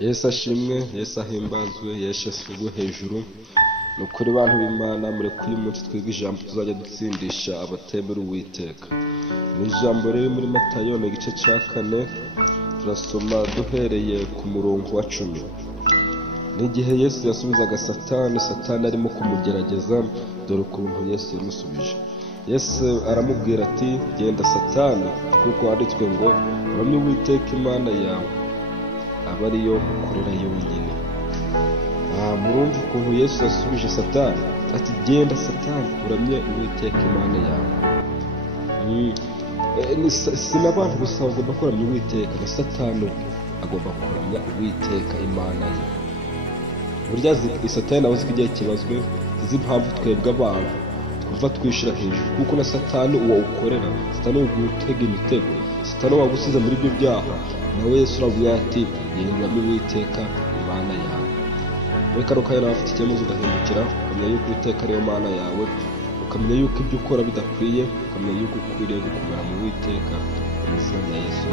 Yesu ashimwe, Yesu ahimbazwe, Yesu ashyirwe hejuru. Ni ukuri bantu b'Imana, mureke uyu munsi twiga ijambo tuzajya dutsindisha abatemera Uwiteka. Ni ijambo riri muri Matayo igice cya 4, turasoma duhereye ku murongo wa 10. N'igihe Yesu yasubizaga Satani arimo kumugerageza, dore ukuntu Yesu yamusubije. Yesu aramubwira ati, genda Satani, kuko handitswe ngo uramye Uwiteka Imana yawe, aba ariyo ukorera yonyine. Murumva ukuntu Yesu yasubije Satani ati, genda Satani, uramye Uwiteka Imana yawe. Si n'abantu gusa bagomba kuramya Uwiteka, na Satani agomba kuramya Uwiteka Imana ye. Burya Satani nawe uzi igihe kibazwe, izi impamvu twebwe abantu twumva twishyira hejuru, kuko na Satani uwo ukorera, Satani ugutega imitego, Satani wagusize muri ibyo byaha, nawe Yesu aravuga ati, genda uramye Uwiteka Imana yawe. Muri kano kanya nawe afite icyemezo ugahindukira, ukamenya yuko Uwiteka ariyo Mana yawe, ukamenya yuko ibyo ukora bidakwiye, ukamenya yuko ukwiriye gukomera mu Uwiteka, mu izina rya Yesu.